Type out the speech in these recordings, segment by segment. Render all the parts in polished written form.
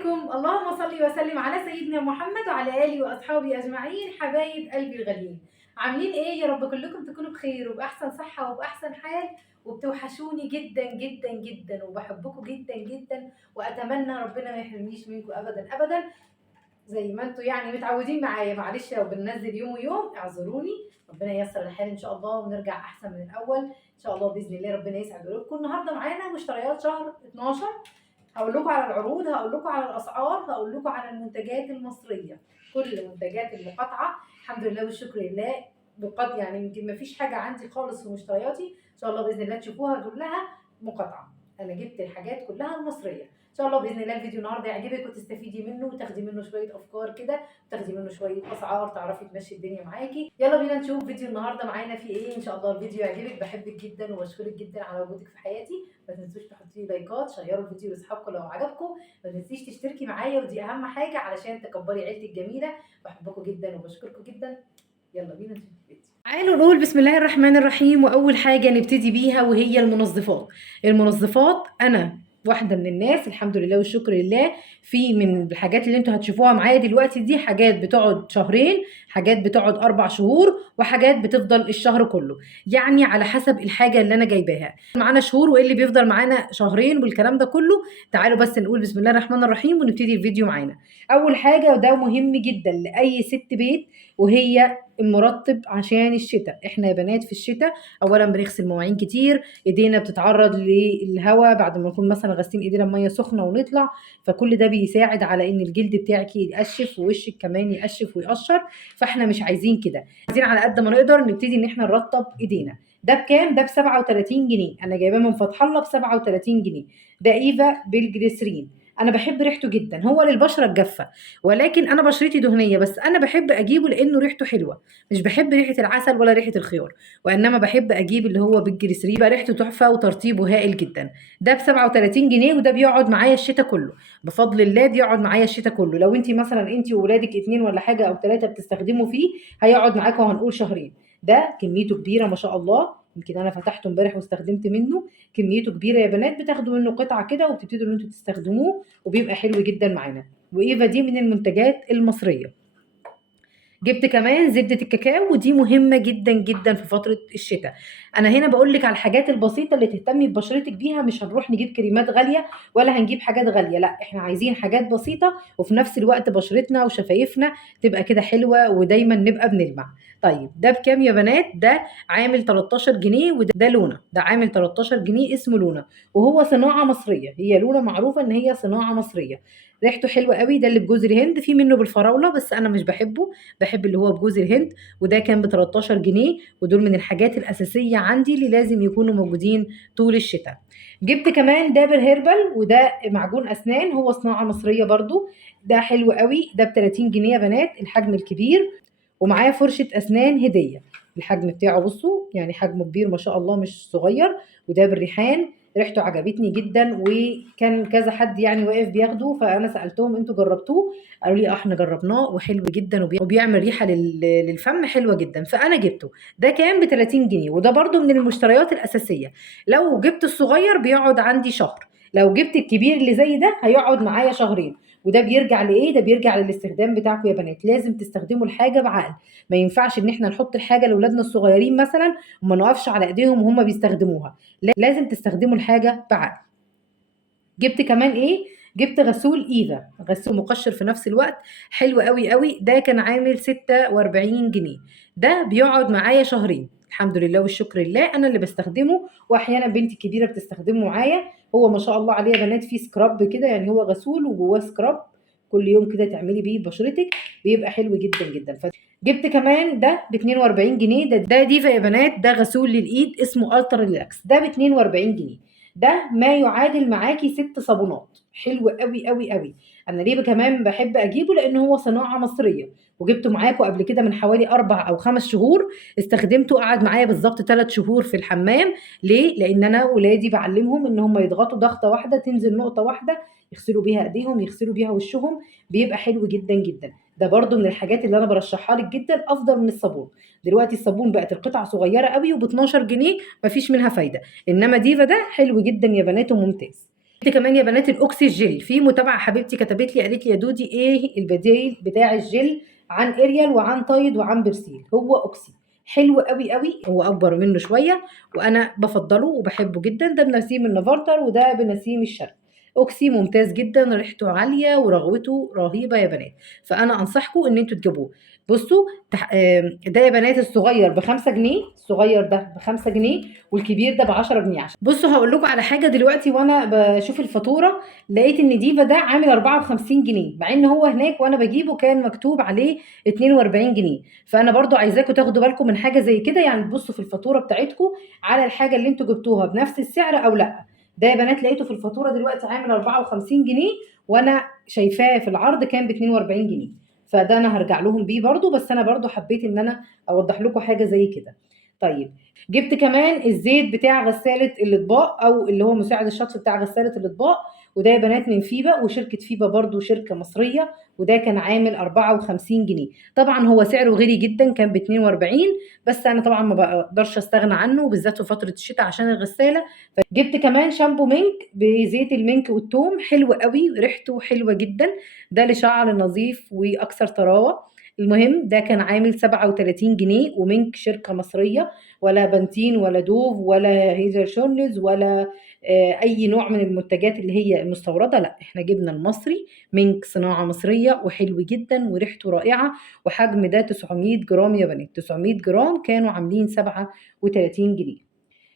عليكم، اللهم صل وسلم على سيدنا محمد وعلى اله واصحابه اجمعين. حبايب قلبي الغاليين، عاملين ايه؟ يا رب كلكم تكونوا بخير وباحسن صحه وباحسن حال، وبتوحشوني جدا جدا جدا وبحبكم جدا جدا، واتمنى ربنا ما يحرمنيش منكم ابدا ابدا زي ما انتم يعني متعودين معايا. معلش لو بننزل يوم ويوم اعذروني، ربنا ييسر الحال ان شاء الله ونرجع احسن من الاول ان شاء الله باذن الله. ربنا يسعد قلوبكم. النهارده معانا مشتريات شهر 12، هقول لكم على العروض، هقول لكم على الاسعار، هقول لكم على المنتجات المصريه، كل منتجات المقاطعه الحمد لله والشكر لله. بقد يعني يمكن ما فيش حاجه عندي خالص في مشترياتي ان شاء الله باذن الله تشوفوها كلها مقاطعه. انا جبت الحاجات كلها المصريه ان شاء الله باذن الله. الفيديو النهارده يعجبك وتستفيدي منه وتاخدي منه شويه افكار كده، وتاخدي منه شويه اسعار تعرفي تمشي الدنيا معاكي. يلا بينا نشوف فيديو النهارده معانا فيه ايه. ان شاء الله الفيديو يعجبك. بحبك جدا وبشكرك جدا على وجودك في حياتي. ما تنسوش تحطي لي لايكات، شيروا الفيديو لاصحابكم لو عجبكم، ما تنسيش تشتركي معايا ودي اهم حاجه علشان تكبري عيلتي الجميله. بحبكم جدا وبشكركم جدا. يلا بينا نشوف الفيديو. تعالوا نقول بسم الله الرحمن الرحيم. واول حاجه نبتدي بيها وهي المنظفات. المنظفات انا واحده من الناس الحمد لله والشكر لله، في من الحاجات اللي انتوا هتشوفوها معايا دلوقتي دي حاجات بتقعد شهرين، حاجات بتقعد 4 شهور، وحاجات بتفضل الشهر كله، يعني على حسب الحاجه اللي انا جايباها. معانا شهور وايه اللي بيفضل معانا شهرين والكلام ده كله. تعالوا بس نقول بسم الله الرحمن الرحيم ونبتدي الفيديو معانا. اول حاجه وده مهم جدا لاي ست بيت وهي المرطب عشان الشتاء. احنا يا بنات في الشتاء اولا بنغسل مواعين كتير، ايدينا بتتعرض للهواء بعد ما نكون مثلا غاسلين ايدينا بميه سخنه ونطلع، فكل ده بيساعد على ان الجلد بتاعك يقشف ووشك كمان يقشف ويقشر، فاحنا مش عايزين كده. عايزين على قد ما نقدر نبتدي ان احنا نرطب ايدينا. ده بكام؟ ده ب 37 جنيه، انا جايباه من فتح الله ب 37 جنيه. ده ايفا بالجليسرين. انا بحب ريحته جدا، هو للبشره الجافه ولكن انا بشرتي دهنيه، بس انا بحب اجيبه لانه ريحته حلوه. مش بحب ريحه العسل ولا ريحه الخيار، وانما بحب اجيب اللي هو بالجليسرين، بقى ريحته تحفه وترطيبه هائل جدا. ده ب 37 جنيه وده بيقعد معايا الشتاء كله بفضل الله، بيقعد معايا الشتاء كله. لو انت مثلا انت واولادك 2 ولا حاجه او 3 بتستخدموا فيه هيقعد معاكم وهنقول شهرين. ده كميته كبيره ما شاء الله، يمكن انا فتحته امبارح واستخدمت منه. كميته كبيره يا بنات، بتاخدوا منه قطعه كده وبتبتدوا ان انتوا تستخدموه وبيبقى حلو جدا معانا. وايفا دي من المنتجات المصريه. جبت كمان زبدة الكاكاو ودي مهمة جدا جدا في فترة الشتاء. انا هنا بقول لك على الحاجات البسيطة اللي تهتمي ببشرتك بيها، مش هنروح نجيب كريمات غالية ولا هنجيب حاجات غالية، لا احنا عايزين حاجات بسيطة وفي نفس الوقت بشرتنا وشفايفنا تبقى كده حلوة ودايما نبقى بنلمع. طيب ده بكام يا بنات؟ ده عامل 13 جنيه، وده لونة، ده عامل 13 جنيه اسمه لونة، وهو صناعة مصرية. هي لونة معروفة ان هي صناعة مصرية، ريحته حلوة قوي. ده اللي بجوز الهند، في منه بالفراولة بس انا مش بحبه، بحب اللي هو بجوز الهند. وده كان ب 13 جنيه، ودول من الحاجات الأساسية عندي اللي لازم يكونوا موجودين طول الشتاء. جبت كمان دابر هيربل، وده معجون أسنان هو صناعة مصرية برضو. ده حلو قوي، ده ب 30 جنيه يا بنات، الحجم الكبير. ومعاه فرشة أسنان هدية، الحجم بتاعه بصوا يعني حجمه كبير ما شاء الله مش صغير. وده بالريحان، ريحته عجبتني جدا وكان كذا حد يعني واقف بياخده، فانا سالتهم انتوا جربتوه؟ قالوا لي احنا جربناه وحلو جدا وبيعمل ريحه للفم حلوه جدا، فانا جبته. ده كان ب 30 جنيه، وده برضو من المشتريات الاساسيه. لو جبت الصغير بيقعد عندي شهر، لو جبت الكبير اللي زي ده هيقعد معايا شهرين. وده بيرجع لايه؟ ده بيرجع للاستخدام بتاعكم يا بنات، لازم تستخدموا الحاجه بعقل. ما ينفعش ان احنا نحط الحاجه لاولادنا الصغيرين مثلا وما نقفش على ايديهم وهم بيستخدموها، لازم تستخدموا الحاجه بعقل. جبت كمان ايه؟ جبت غسول ايفا، غسول مقشر في نفس الوقت، حلو قوي قوي. ده كان عامل 46 جنيه. ده بيقعد معايا شهرين الحمد لله والشكر لله، انا اللي بستخدمه واحيانا بنتي الكبيره بتستخدمه معايا. هو ما شاء الله عليه يا بنات فيه سكراب كده، يعني هو غسول وجواه سكراب، كل يوم كده تعملي بيه بشرتك بيبقى حلو جدا جدا. جبت كمان ده ب 42 جنيه. ده ديفا يا بنات، ده غسول للايد اسمه الترا ريلاكس، ده ب 42 جنيه. ده ما يعادل معاكي 6 صابونات، حلو قوي قوي قوي. انا ليه كمان بحب اجيبه؟ لان هو صناعه مصريه، وجبته معاكم قبل كده من حوالي 4 أو 5 شهور. استخدمته قعد معايا بالظبط 3 شهور في الحمام. ليه؟ لان انا ولادي بعلمهم ان هم يضغطوا ضغطه واحده تنزل نقطه واحده، يغسلوا بيها ايديهم يغسلوا بيها وشهم، بيبقى حلو جدا جدا. ده برضو من الحاجات اللي انا برشحها لك جدا، افضل من الصابون. دلوقتي الصابون بقت القطعه صغيره قوي وب 12 جنيه مفيش منها فايده، انما ديفا ده حلو جدا يا بنات وممتاز. جبت كمان يا بنات الاوكسي الجل. في متابعه حبيبتي كتبت لي قالت لي يا دودي ايه البديل بتاع الجل عن اريال وعن تايد وعن برسيل؟ هو اوكسي حلو قوي قوي، هو اكبر منه شويه وانا بفضله وبحبه جدا. ده بنسيم النفرتر وده بنسيم الشرق. اوكسي ممتاز جدا، ريحته عاليه ورغوته رهيبه يا بنات، فانا انصحكم ان انتوا تجيبوه. بصوا ده يا بنات الصغير ب5 جنيه، الصغير ده ب5 جنيه والكبير ده ب10 جنيه. بصوا هقول لكم على حاجه دلوقتي وانا بشوف الفاتوره، لقيت ان ديفا ده عامل 54 جنيه، مع ان هو هناك وانا بجيبه كان مكتوب عليه 42 جنيه. فانا برضو عايزاكم تاخدوا بالكم من حاجه زي كده، يعني تبصوا في الفاتوره بتاعتكم على الحاجه اللي انتوا جبتوها بنفس السعر او لا. ده يا بنات لقيته في الفاتوره دلوقتي عامل 54 جنيه، وانا شايفاه في العرض كان ب 42 جنيه. فده انا هرجع لهم بيه برضو، بس انا برضو حبيت ان انا اوضح لكم حاجه زي كده. طيب جبت كمان الزيت بتاع غسالة الأطباق أو اللي هو مساعد الشطف بتاع غسالة الأطباق، وده يا بنات من فيبا، وشركة فيبا برضو شركة مصرية، وده كان عامل 54 جنيه. طبعا هو سعره غالي جدا، كان ب 42، بس أنا طبعا ما بقدرش أستغنى عنه بالذات في فترة الشتاء عشان الغسالة. جبت كمان شامبو منك بزيت المنك والثوم، حلو قوي ريحته حلوة جدا، ده لشعر نظيف وأكثر طراوة. المهم ده كان عامل 37 جنيه، ومنك شركة مصرية، ولا بنتين ولا دوف ولا هيزر شونلز ولا اي نوع من المنتجات اللي هي المستورده، لا احنا جبنا المصري من صناعه مصريه وحلو جدا وريحته رائعه. وحجم ده 900 جرام يا بنات، 900 جرام كانوا عاملين 37 جنيه.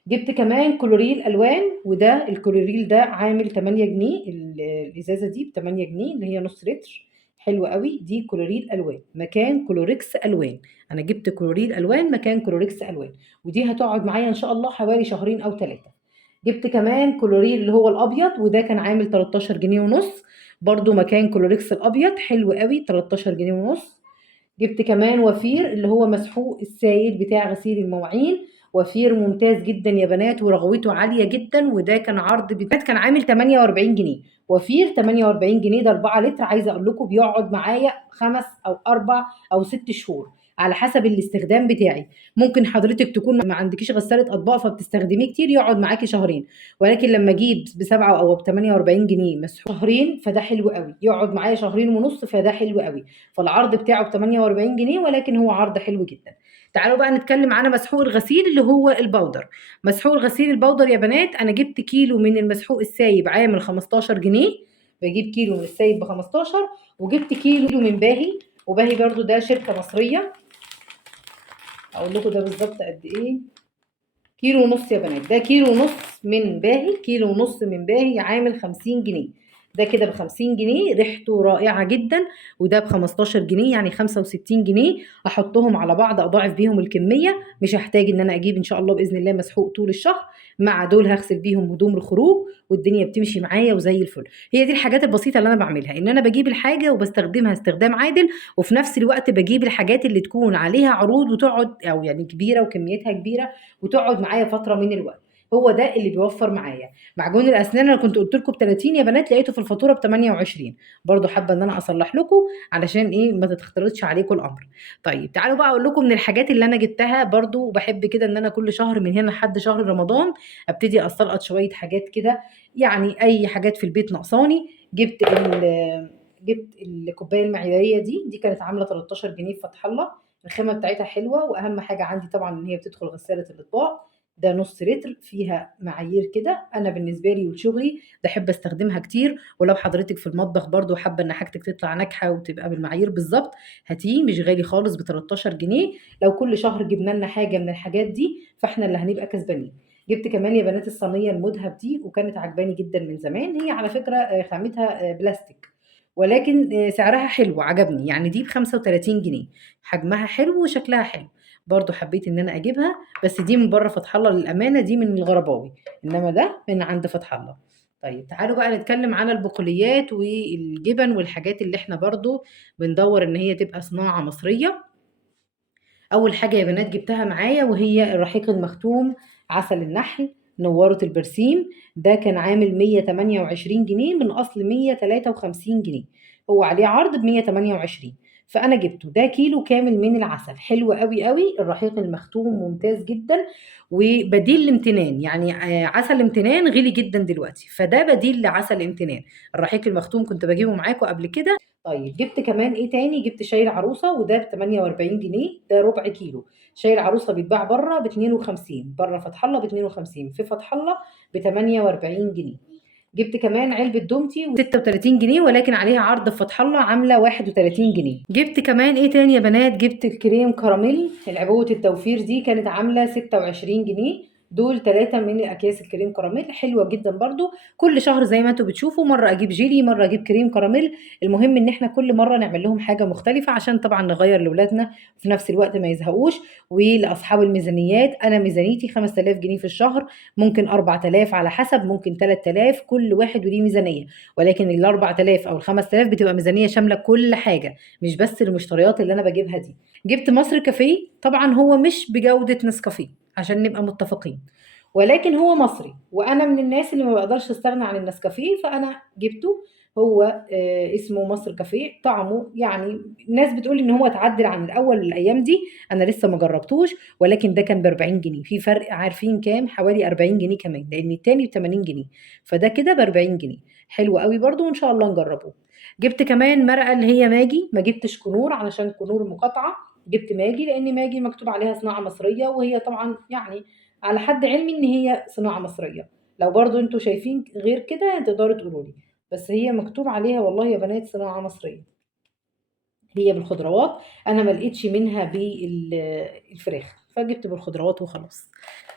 جبت كمان كلوريل الوان، وده الكلوريل ده عامل 8 جنيه، الازازه دي ب 8 جنيه اللي هي نص لتر. حلوه قوي دي كلوريل الوان مكان كلوريكس الوان، انا جبت كلوريل الوان مكان كلوريكس الوان، ودي هتقعد معايا ان شاء الله حوالي شهرين او 3. جبت كمان كلوريل اللي هو الابيض، وده كان عامل 13 جنيه ونص، برضو مكان كلوريكس الابيض، حلو قوي 13 جنيه ونص. جبت كمان وفير اللي هو مسحوق السائل بتاع غسيل المواعين، وفير ممتاز جدا يا بنات ورغوته عالية جدا، وده كان عرض بتاعت كان عامل 48 جنيه. وفير 48 جنيه، ده 4 لتر، عايزة اقول لكم بيقعد معايا 5 او 4 او 6 شهور على حسب الاستخدام بتاعي. ممكن حضرتك تكون ما عندكيش غسالة اطباق فبتستخدميه كتير يقعد معاكي شهرين، ولكن لما اجيب ب7 او ب48 جنيه مسحوق شهرين فده حلو قوي، يقعد معايا شهرين ونص، فده حلو قوي. فالعرض بتاعه ب 48 جنيه، ولكن هو عرض حلو جدا. تعالوا بقى نتكلم على مسحوق الغسيل اللي هو البودر. مسحوق الغسيل البودر يا بنات انا جبت كيلو من المسحوق السايب عامل 15 جنيه، بجيب كيلو من السايب ب 15، وجبت كيلو من باهي، وباهي برضو ده شركة مصرية. اقول لكم ده بالظبط قد ايه، كيلو ونص يا بنات، ده كيلو ونص من باهي، كيلو ونص من باهي عامل 50 جنيه. ده كده ب50 جنيه، ريحته رائعة جدا، وده ب15 جنيه يعني 65 جنيه. احطهم على بعض اضاعف بيهم الكمية، مش هحتاج ان انا اجيب ان شاء الله باذن الله مسحوق طول الشهر، مع دول هغسل بيهم هدوم الخروج والدنيا بتمشي معايا وزي الفل. هي دي الحاجات البسيطة اللي انا بعملها، ان انا بجيب الحاجة وبستخدمها استخدام عادل، وفي نفس الوقت بجيب الحاجات اللي تكون عليها عروض وتقعد او يعني كبيرة وكميتها كبيرة وتقعد معايا فتره من الوقت. هو ده اللي بيوفر معايا. معجون الاسنان انا كنت قلت لكم ب 30 يا بنات، لقيته في الفاتوره ب 28، برضو حابه ان انا اصلح لكم علشان ايه ما تختلطش عليكم الامر. طيب تعالوا بقى اقول لكم من الحاجات اللي انا جبتها برضو، وبحب كده ان انا كل شهر من هنا لحد شهر رمضان ابتدي استلقط شويه حاجات كده، يعني اي حاجات في البيت ناقصاني. جبت الكوبايه المعياريه دي كانت عامله 13 جنيه في فتح الله، الخامة بتاعتها حلوة، وأهم حاجة عندي طبعا إن هي بتدخل غسالة الأطباق. ده نص لتر، فيها معايير كده، أنا بالنسبة لي ولشغلي بحب أستخدمها كتير. ولو حضرتك في المطبخ برضو حابة إن حاجتك تطلع ناجحة وتبقى بالمعايير بالظبط، هاتيه مش غالي خالص ب 13 جنيه. لو كل شهر جبنا لنا حاجة من الحاجات دي فإحنا اللي هنبقى كسبانين. جبت كمان يا بنات الصينية المذهب دي، وكانت عجباني جدا من زمان، هي على فكرة خامتها بلاستيك، ولكن سعرها حلو عجبني، يعني دي ب35 جنيه، حجمها حلو وشكلها حلو، برضو حبيت ان انا اجيبها. بس دي من بره فتح الله للامانه، دي من الغرباوي، انما ده من عند فتح الله. طيب تعالوا بقى نتكلم على البقوليات والجبن والحاجات اللي احنا برضو بندور ان هي تبقى صناعه مصريه. اول حاجه يا بنات جبتها معايا وهي الرحيق المختوم عسل النحل نوارة البرسيم، ده كان عامل 128 جنيه من اصل 153 جنيه، هو عليه عرض ب 128. فانا جبته. ده كيلو كامل من العسل، حلو قوي قوي. الرحيق المختوم ممتاز جدا وبديل الامتنان. يعني عسل امتنان غلي جدا دلوقتي، فده بديل لعسل امتنان. الرحيق المختوم كنت بجيبه معاكم قبل كده. طيب جبت كمان ايه تاني؟ جبت شاي العروسه، وده ب 48 جنيه، ده ربع كيلو. شاي العروسه بيتباع بره ب 52، بره فتح الله ب 52، في فتح الله ب 48 جنيه. جبت كمان علبة دومتي 36 جنيه، ولكن عليها عرض في فتح الله عاملة 31 جنيه. جبت كمان ايه تاني يا بنات؟ جبت الكريم كراميل، العبوة التوفير دي كانت عاملة 26 جنيه. دول 3 من اكياس الكريم كراميل، حلوة جدا برضو. كل شهر زي ما انتوا بتشوفوا، مرة اجيب جيلي، مرة اجيب كريم كراميل. المهم ان احنا كل مرة نعمل لهم حاجة مختلفة، عشان طبعا نغير لاولادنا وفي نفس الوقت ما يزهقوش. ولاصحاب الميزانيات، انا ميزانيتي 5000 جنيه في الشهر، ممكن 4000 على حسب، ممكن 3000، كل واحد وليه ميزانية. ولكن ال 4000 أو ال 5000 بتبقى ميزانية شاملة كل حاجة، مش بس المشتريات اللي أنا بجيبها دي. جبت مصر كافيه، طبعا هو مش بجودة نسكافيه عشان نبقى متفقين، ولكن هو مصري، وأنا من الناس اللي ما بقدرش استغنى عن النسكافيه، فأنا جبته. هو اسمه مصر كافيه. طعمه يعني الناس بتقول ان هو اتعدل عن الاول الايام دي، انا لسه ما جربتوش، ولكن ده كان ب 40 جنيه، في فرق عارفين كام؟ حوالي 40 جنيه كمان، لان التاني ب 80 جنيه، فده كده ب 40 جنيه. حلو قوي برضو، وان شاء الله نجربه. جبت كمان مرقه اللي هي ماجي، ما جبتش كنور علشان كنور مقاطعه، جبت ماجي لان ماجي مكتوب عليها صناعه مصريه، وهي طبعا يعني على حد علمي ان هي صناعه مصريه. لو برضو انتوا شايفين غير كده تقدروا تقولوا لي، بس هي مكتوب عليها والله يا بنات صناعه مصريه. هي بالخضروات، انا ما لقيتش منها بالفراخ، فجبت بالخضروات وخلاص.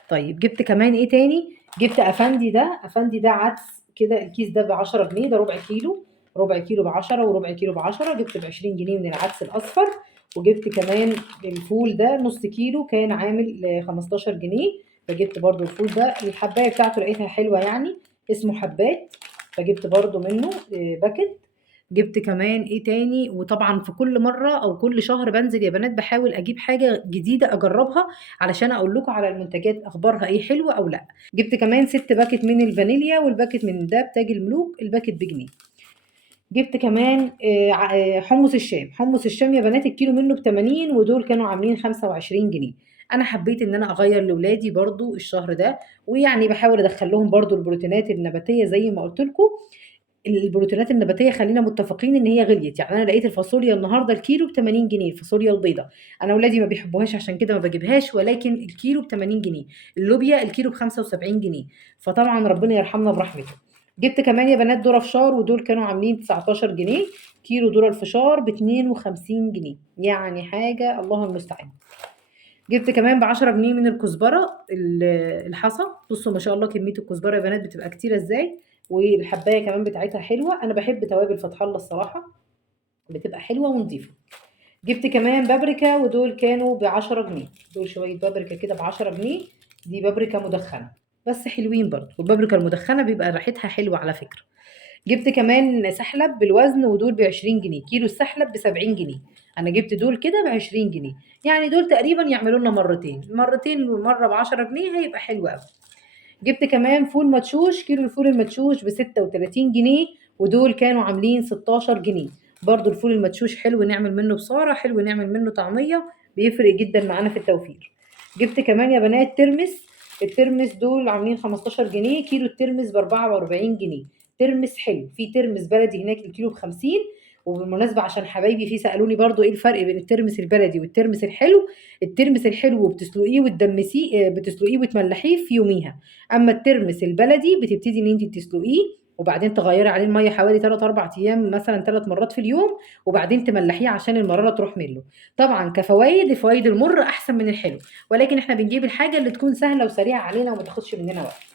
طيب جبت كمان ايه تاني؟ جبت افندي. ده افندي ده عدس كده، الكيس ده ب 10 جنيه، ده ربع كيلو. ربع كيلو ب 10 وربع كيلو ب 10، جبت ب 20 جنيه من العدس الاصفر. وجبت كمان الفول ده نص كيلو، كان عامل 15 جنيه، فجبت برضو الفول ده. الحبايه بتاعته لقيتها حلوه يعني، اسمه حبات، فجبت برضو منه باكت. جبت كمان ايه تاني؟ وطبعا في كل مره او كل شهر بنزل يا بنات بحاول اجيب حاجه جديده اجربها، علشان اقول لكم على المنتجات اخبارها ايه، حلوه او لا. جبت كمان 6 باكت من الفانيليا، والباكت من ده بتاج الملوك، الباكت بجنيه. جبت كمان حمص الشام. حمص الشام يا بنات الكيلو منه ب 80، ودول كانوا عاملين 25 جنيه. انا حبيت ان انا اغير لاولادي برضو الشهر ده، ويعني بحاول ادخل لهم برضو البروتينات النباتيه زي ما قلت لكم. البروتينات النباتيه خلينا متفقين ان هي غليت. يعني انا لقيت الفاصوليا النهارده الكيلو ب 80 جنيه، الفاصوليا البيضاء. انا اولادي ما بيحبوهاش عشان كده ما بجيبهاش، ولكن الكيلو ب 80 جنيه. اللوبيا الكيلو ب 75 جنيه. فطبعا ربنا يرحمنا برحمته. جبت كمان يا بنات ذره فشار، ودول كانوا عاملين 19 جنيه. كيلو ذره الفشار ب 52 جنيه، يعني حاجه الله المستعان. جبت كمان ب 10 جنيه من الكزبره الحصى. بصوا ما شاء الله كميه الكزبره يا بنات بتبقى كتيره ازاي، والحبايه كمان بتاعتها حلوه. انا بحب توابل فتح الله الصراحه، بتبقى حلوه ونظيفه. جبت كمان بابريكا، ودول كانوا ب 10 جنيه. دول شويه بابريكا كده ب 10 جنيه. دي بابريكا مدخنه بس حلوين برضه، والبابريكا المدخنه بيبقى ريحتها حلوه على فكره. جبت كمان سحلب بالوزن، ودول ب 20 جنيه. كيلو السحلب ب 70 جنيه. انا جبت دول كده ب 20 جنيه، يعني دول تقريبا يعملوا لنا مرتين مرتين، ومره ب 10 جنيه، هيبقى حلو قوي. جبت كمان فول مدشوش. كيلو الفول المدشوش ب 36 جنيه، ودول كانوا عاملين 16 جنيه. برضو الفول المدشوش حلو نعمل منه بصارة، حلو نعمل منه طعمية، بيفرق جدا معانا في التوفير. جبت كمان يا بنات ترمس. الترمس دول عاملين 15 جنيه. كيلو الترمس ب 44 جنيه. ترمس حلو، في ترمس بلدي هناك الكيلو ب 50. وبالمناسبة عشان حبايبي في سألوني برضو ايه الفرق بين الترمس البلدي والترمس الحلو. الترمس الحلو بتسلقيه وتدمسيه، بتسلقيه وتملحيه في يوميها. اما الترمس البلدي بتبتدي ان انت تسلقيه، وبعدين تغيري عليه الميه حوالي 3 4 ايام، مثلا 3 مرات في اليوم، وبعدين تملحيه عشان المراره تروح منه. طبعا كفوائد، فوائد المر احسن من الحلو، ولكن احنا بنجيب الحاجه اللي تكون سهله وسريعه علينا وما تاخدش مننا وقت.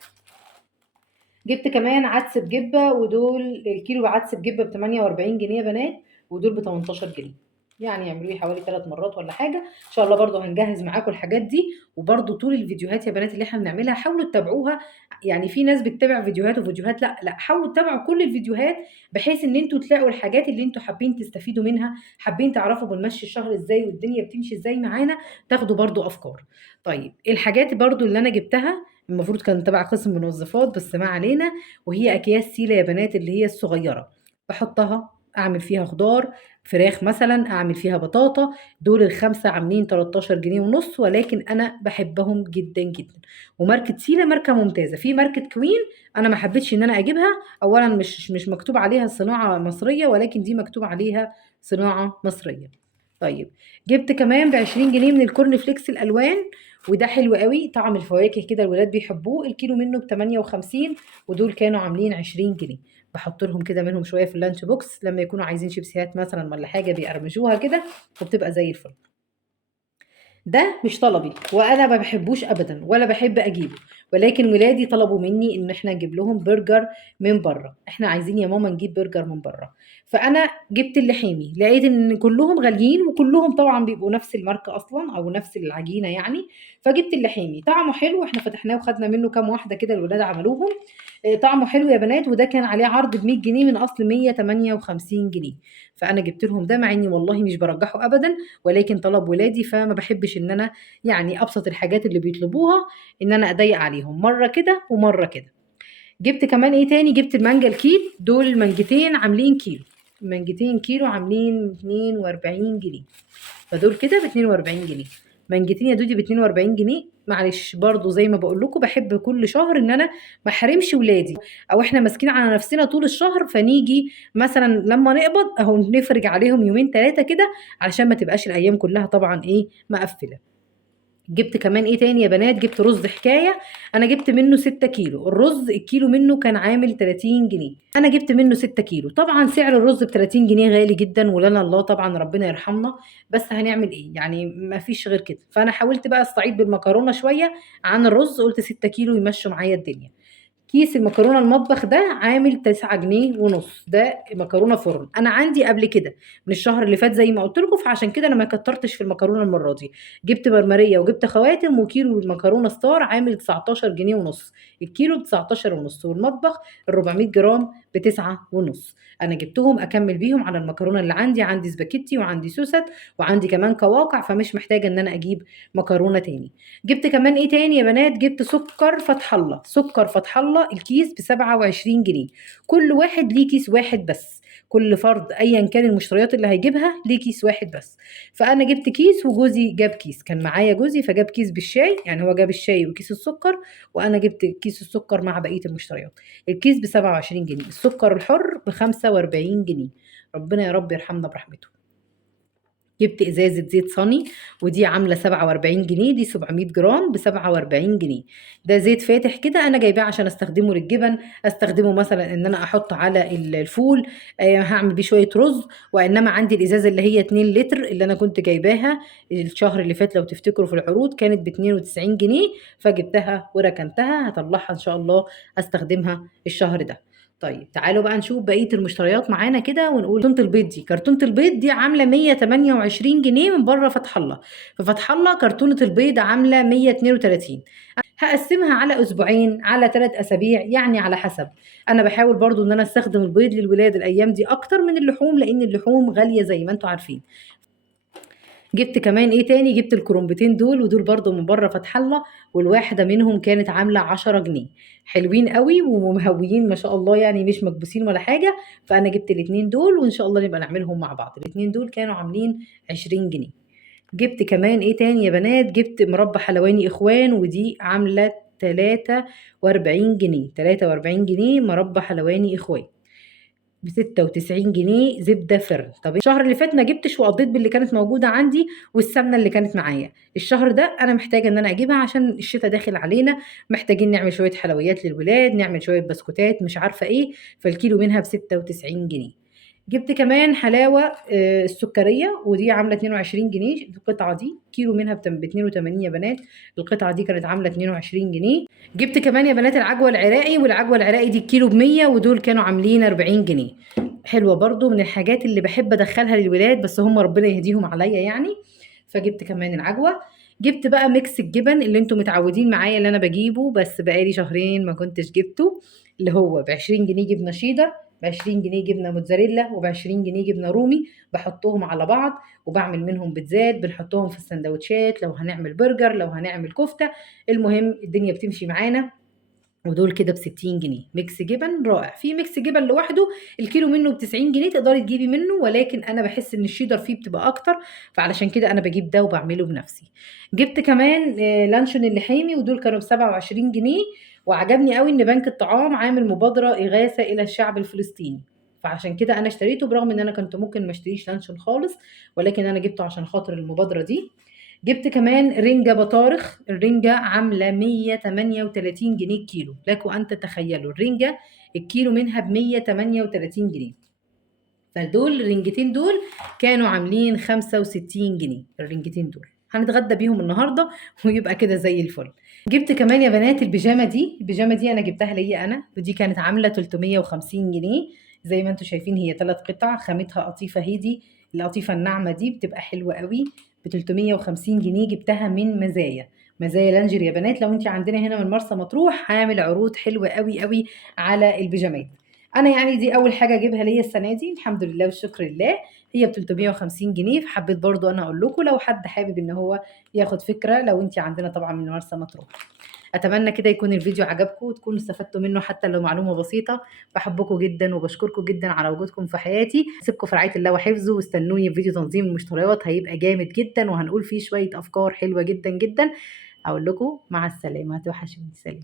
جبت كمان عدس بجبه، ودول الكيلو عدس بجبه ب 48 جنيه يا بنات، ودول ب 18 جنيه. يعني يعملوا لي حوالي 3 مرات ولا حاجه. ان شاء الله برضو هنجهز معاكم الحاجات دي. وبرضو طول الفيديوهات يا بنات اللي احنا بنعملها حاولوا تتابعوها. يعني في ناس بتتابع فيديوهات وفيديوهات، لا لا، حاولوا تتابعوا كل الفيديوهات، بحيث ان انتوا تلاقوا الحاجات اللي انتوا حابين تستفيدوا منها، حابين تعرفوا بنمشي الشهر ازاي والدنيا بتمشي ازاي معانا، تاخدوا برضو افكار. طيب الحاجات برضو اللي انا جبتها المفروض كان تبع قسم منظفات، بس ما علينا. وهي اكياس سيله يا بنات اللي هي الصغيره، بحطها اعمل فيها خضار، فراخ مثلا اعمل فيها بطاطا. دول الخمسه عاملين 13 جنيه ونص، ولكن انا بحبهم جدا جدا. وماركه سيلا ماركه ممتازه. في ماركه كوين انا ما حبيتش ان انا اجيبها. اولا مش مكتوب عليها صناعه مصريه، ولكن دي مكتوب عليها صناعه مصريه. طيب، جبت كمان ب 20 جنيه من الكورن فليكس الالوان، وده حلو قوي، طعم الفواكه كده الولاد بيحبوه. الكيلو منه ب 58، ودول كانوا عاملين 20 جنيه. بحط لهم كده منهم شويه في اللانش بوكس لما يكونوا عايزين شيبسيات مثلا ولا حاجه، بيقرمشوها كده وبتبقى زي الفل. ده مش طلبي وانا ما بحبوش ابدا ولا بحب اجيبه، ولكن ولادي طلبوا مني ان احنا نجيب لهم برجر من بره. احنا عايزين يا ماما نجيب برجر من بره. فانا جبت اللحيمي، لقيت ان كلهم غاليين وكلهم طبعا بيبقوا نفس الماركه اصلا او نفس العجينه يعني. فجبت اللحيمي، طعمه حلو، احنا فتحناه وخدنا منه كام واحده كده الولاد عملوهم. طعمه حلو يا بنات، وده كان عليه عرض ب 100 جنيه من اصل 158 جنيه. فانا جبت لهم ده، مع اني والله مش برجحه ابدا، ولكن طلب ولادي فما بحبش ان انا يعني ابسط الحاجات اللي بيطلبوها ان انا اضيق عليهم مره كده ومره كده. جبت كمان ايه تاني؟ جبت المانجا الكيل، دول المانجتين عاملين كيلو. المانجتين كيلو عاملين 42 جنيه. فدول كده ب 42 جنيه. منجتين يا دودي ب 42 جنيه. معلش برضو زي ما بقول لكم، بحب كل شهر ان انا ما احرمش ولادي، او احنا ماسكين على نفسنا طول الشهر، فنيجي مثلا لما نقبض اهو نفرج عليهم يومين ثلاثه كده، علشان ما تبقاش الايام كلها طبعا ايه مقفله. جبت كمان ايه تاني يا بنات؟ جبت رز حكاية. انا جبت منه 6 كيلو. الرز الكيلو منه كان عامل 30 جنيه، انا جبت منه 6 كيلو. طبعا سعر الرز ب 30 جنيه غالي جدا، ولنا الله طبعا ربنا يرحمنا، بس هنعمل ايه يعني؟ ما فيش غير كده. فانا حاولت بقى استعيد بالمكرونة شوية عن الرز، قلت 6 كيلو يمشوا معايا الدنيا. كيس المكرونه المطبخ ده عامل 9 جنيه ونص. ده مكرونه فرن، انا عندي قبل كده من الشهر اللي فات زي ما قلت لكم، فعشان كده انا ما كترتش في المكرونه المره دي. جبت مرمريه وجبت خواتم، وكيلو المكرونه ستار عامل 19 جنيه ونص. الكيلو ب 19 ونص، والمطبخ ال 400 جرام ب 9 ونص. انا جبتهم اكمل بيهم على المكرونه اللي عندي سباكيتي وعندي سوست وعندي كمان قواقع، فمش محتاجه ان انا اجيب مكرونه تاني. جبت كمان ايه تاني يا بنات؟ جبت سكر فتح الله. سكر فتح الله الكيس ب 27 جنيه. كل واحد ليه كيس واحد بس، كل فرد ايا كان المشتريات اللي هيجيبها ليه كيس واحد بس. فانا جبت كيس وجوزي جاب كيس، كان معايا جوزي فجاب كيس بالشاي، يعني هو جاب الشاي وكيس السكر، وانا جبت كيس السكر مع بقيه المشتريات. الكيس ب 27 جنيه. السكر الحر ب 45 جنيه. ربنا يا رب يرحمنا برحمته. جبت ازازه زيت صني، ودي عامله 47 جنيه. دي 700 جرام ب 47 جنيه. ده زيت فاتح كده، انا جايباه عشان استخدمه للجبن، استخدمه مثلا ان انا احط على الفول. هعمل بيه شويه رز. وانما عندي الازازه اللي هي 2 لتر اللي انا كنت جايباها الشهر اللي فات لو تفتكروا في العروض، كانت ب 92 جنيه. فجبتها وركنتها، هطلعها ان شاء الله استخدمها الشهر ده. طيب تعالوا بقى نشوف بقية المشتريات معانا كده ونقول. كرتونة البيض دي عاملة 128 جنيه من بره فتح الله. في فتح الله كرتونة البيض عاملة 132. هقسمها على اسبوعين، على 3 اسابيع، يعني على حسب. انا بحاول برضو ان انا استخدم البيض للولاد الايام دي اكتر من اللحوم، لان اللحوم غالية زي ما انتم عارفين. جبت كمان ايه تاني؟ جبت الكرومبتين دول، ودول برضو من بره فتح الله، والواحده منهم كانت عامله 10 جنيه. حلوين قوي ومهويين ما شاء الله، يعني مش مكبوسين ولا حاجه. فانا جبت الاتنين دول، وان شاء الله نبقى نعملهم مع بعض. الاتنين دول كانوا عاملين 20 جنيه. جبت كمان ايه تاني يا بنات؟ جبت مربى حلواني اخوان، ودي عامله 43 جنيه. 43 جنيه مربى حلواني اخوان. ب96 جنيه زبدة فرن. طب الشهر اللي فات ما جبتش وقضيت باللي كانت موجودة عندي والسمنة اللي كانت معايا. الشهر ده أنا محتاجة إن أنا أجيبها عشان الشتا داخل علينا، محتاجين نعمل شوية حلويات للولاد، نعمل شوية بسكوتات مش عارفة إيه. فالكيلو منها ب96 جنيه. جبت كمان حلاوة السكرية، ودي عاملة 22 جنيه. القطعة دي كيلو منها ب 82 يا بنات. القطعة دي كانت عاملة 22 جنيه. جبت كمان يا بنات العجوة العراقي، والعجوة العراقي دي الكيلو ب 100، ودول كانوا عاملين 40 جنيه. حلوة برضو، من الحاجات اللي بحب ادخلها للولاد، بس هم ربنا يهديهم عليا يعني. فجبت كمان العجوة. جبت بقى ميكس الجبن اللي انتم متعودين معايا اللي انا بجيبه، بس بقالي شهرين ما كنتش جبته، اللي هو ب20 جنيه جبنة شيدر، ب20 جنيه جبنة موتزاريلا، وب20 جنيه جبنة رومي. بحطهم على بعض وبعمل منهم بيتزات، بنحطهم في السندوتشات لو هنعمل برجر، لو هنعمل كفتة. المهم الدنيا بتمشي معانا. ودول كده ب60 جنيه، ميكس جبن رائع. في ميكس جبن لوحده الكيلو منه ب90 جنيه تقدري تجيبي منه، ولكن أنا باحس إن الشيدر فيه بتبقى أكتر، فعلشان كده أنا باجيب ده وباعمله بنفسي. جبت كمان لانشون اللحيمي ودول كانوا ب27 جنيه، وعجبني أوي إن بنك الطعام عامل مبادرة إغاثة إلى الشعب الفلسطيني، فعشان كده أنا اشتريته برغم إن أنا كنت ممكن ما اشتريش لانشون خالص، ولكن أنا جبته عشان خاطر المبادرة دي. جبت كمان رنجة بطارخ، الرنجة عاملة 138 جنيه الكيلو، لكم أن تتخيلوا الرنجة الكيلو منها ب138 جنيه، فدول الرنجتين دول كانوا عاملين 65 جنيه. الرنجتين دول هنتغدى بيهم النهارده ويبقى كده زي الفل. جبت كمان يا بنات البيجامه دي انا جبتها ليا انا، ودي كانت عامله 350 جنيه. زي ما انتم شايفين هي 3 قطع، خامتها قطيفه هيدي، القطيفه الناعمه دي بتبقى حلوه قوي. ب 350 جنيه جبتها من مزايا لانجر يا بنات. لو انت عندنا هنا من مرسى مطروح هعمل عروض حلوه قوي قوي على البيجامات. انا يعني دي اول حاجه اجيبها ليا السنه دي، الحمد لله والشكر لله. هي ب 350 جنيه، فحبيت برضو انا اقول لكم لو حد حابب ان هو ياخد فكره، لو انت عندنا طبعا من مرسى مطروح. اتمنى كده يكون الفيديو عجبكم وتكونوا استفدتوا منه حتى لو معلومه بسيطه. بحبكم جدا وبشكركم جدا على وجودكم في حياتي. اسيبكم في رعايه الله وحفظه، واستنوني في فيديو تنظيم المشتريات هيبقى جامد جدا، وهنقول فيه شويه افكار حلوه جدا جدا. اقول لكم مع السلامه، توحشوني، سلام.